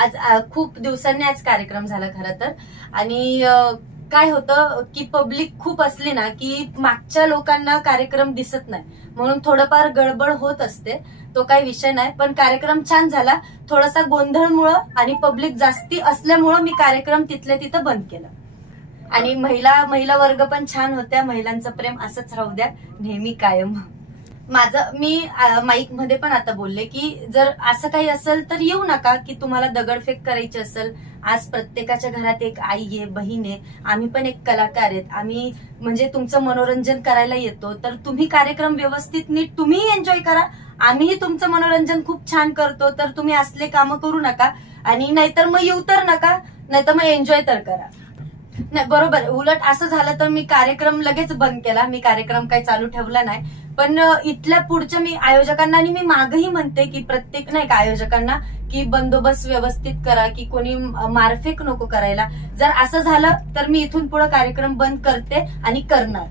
आज खूप दिवसांनी आज कार्यक्रम झाला खरं तर. आणि काय होतं की पब्लिक खूप असली ना की मागच्या लोकांना कार्यक्रम दिसत नाही, म्हणून थोडंफार गडबड होत असते. तो काही विषय नाही, पण कार्यक्रम छान झाला. थोडासा गोंधळमुळं आणि पब्लिक जास्ती असल्यामुळं मी कार्यक्रम तिथल्या तिथं बंद केला. आणि महिला वर्ग पण छान होत्या. महिलांचं प्रेम असंच राहू द्या नेहमी कायम. मी माईक मध्ये पण आता बोलले की जर असं काही असेल तर येऊ नका, की तुम्हाला दगडफेक करायची असेल. आज प्रत्येकाच्या घरात एक आई आहे, बहीण आहे. आम्ही पण एक कलाकार आहेत. आम्ही म्हणजे तुमचं मनोरंजन करायला येतो, तर तुम्ही कार्यक्रम व्यवस्थित नीट तुम्ही एन्जॉय करा. आम्हीही तुमचं मनोरंजन खूप छान करतो, तर तुम्ही असले कामं करू नका. आणि नाहीतर मग येऊ तर नका, नाहीतर मग एन्जॉय तर करा. नाही बरोबर. उलट असं झालं तर मी कार्यक्रम लगेच बंद केला. मी कार्यक्रम काही चालू ठेवला नाही. पण इथल्या पुढच्या मी आयोजकांना आणि मी मागही म्हणते की प्रत्येक नाही का आयोजकांना की बंदोबस्त व्यवस्थित करा, की कोणी मारफेक नको करायला. जर असं झालं तर मी इथून पुढे कार्यक्रम बंद करते आणि करणार.